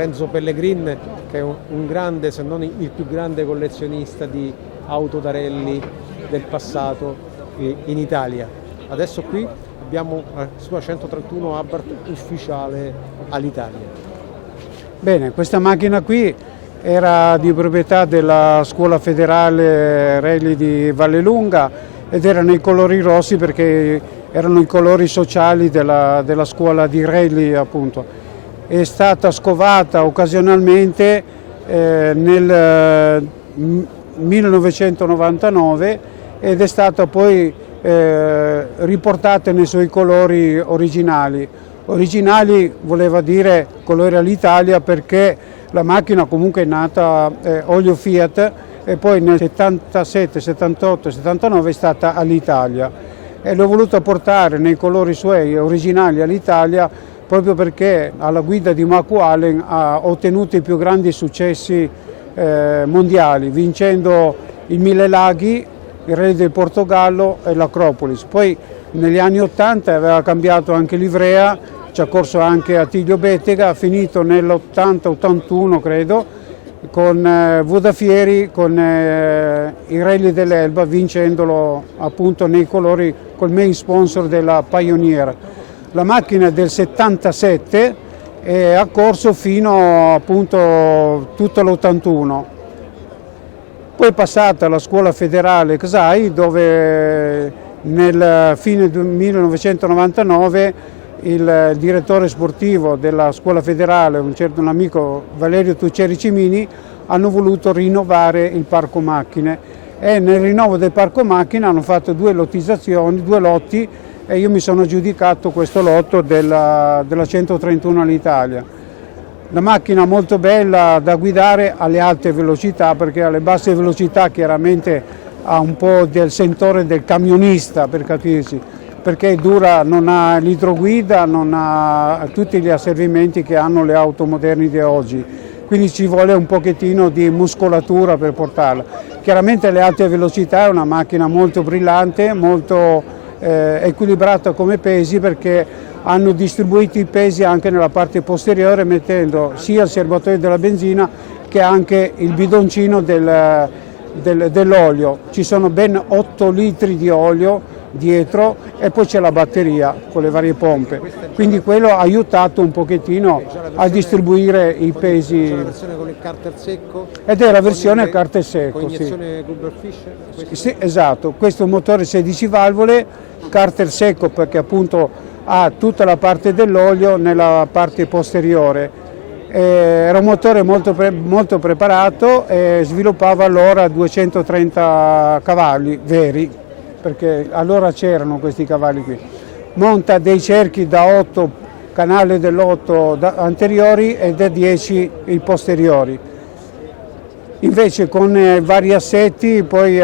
Renzo Pellegrin, che è un grande, se non il più grande collezionista di auto da rally del passato in Italia. Adesso qui abbiamo la sua 131 Abarth ufficiale all'Italia. Bene, questa macchina qui era di proprietà della Scuola Federale Rally di Vallelunga ed erano i colori rossi perché erano i colori sociali della scuola di rally, appunto. È stata scovata occasionalmente nel 1999 ed è stata poi riportata nei suoi colori originali. Originali voleva dire colore all'Italia perché la macchina comunque è nata olio Fiat e poi nel 77, 78, 79 è stata all'Italia e l'ho voluta portare nei colori suoi originali all'Italia proprio perché alla guida di Marco Allen ha ottenuto i più grandi successi mondiali, vincendo il Mille Laghi, il Rally del Portogallo e l'Acropolis. Poi negli anni 80 aveva cambiato anche livrea, ci ha corso anche Attilio Bettega, ha finito nell'80-81 credo con Vudafieri, con il Rally dell'Elba, vincendolo appunto nei colori col main sponsor della Pioneer. La macchina è del 77 e ha corso fino appunto tutto l'81. Poi è passata alla Scuola Federale XAI dove nel fine 1999 il direttore sportivo della Scuola Federale, un amico Valerio Tuccieri Cimini, hanno voluto rinnovare il parco macchine e nel rinnovo del parco macchine hanno fatto due lottizzazioni, due lotti e io mi sono aggiudicato questo lotto della 131 all'Italia. La macchina molto bella da guidare alle alte velocità perché alle basse velocità chiaramente ha un po' del sentore del camionista per capirsi, perché è dura, non ha l'idroguida, non ha tutti gli asservimenti che hanno le auto moderne di oggi, quindi ci vuole un pochettino di muscolatura per portarla. Chiaramente alle alte velocità è una macchina molto brillante, molto equilibrata come pesi perché hanno distribuito i pesi anche nella parte posteriore mettendo sia il serbatoio della benzina che anche il bidoncino dell'olio. Ci sono ben 8 litri di olio dietro e poi c'è la batteria con le varie pompe, quindi quello ha aiutato un pochettino a distribuire i pesi. C'è la versione con il carter secco? Ed è la versione carter secco, con iniezione sì. Kuberfish? Sì, esatto, questo è un motore 16 valvole, carter secco perché appunto ha tutta la parte dell'olio nella parte posteriore. Era un motore molto preparato e sviluppava allora 230 cavalli veri, perché allora c'erano questi cavalli qui. Monta dei cerchi da 8, canale dell'8 anteriori e da 10 i posteriori. Invece con vari assetti poi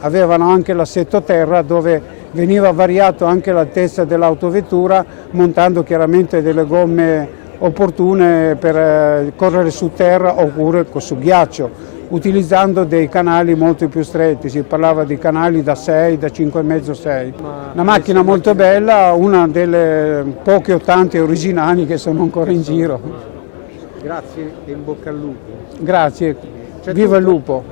avevano anche l'assetto terra dove veniva variato anche l'altezza dell'autovettura montando chiaramente delle gomme opportune per correre su terra oppure su ghiaccio, utilizzando dei canali molto più stretti, si parlava di canali da 6, da 5,5-6. Una macchina molto bella, una delle poche o tante originali che sono ancora in giro. Grazie e in bocca al lupo. Grazie, viva il lupo!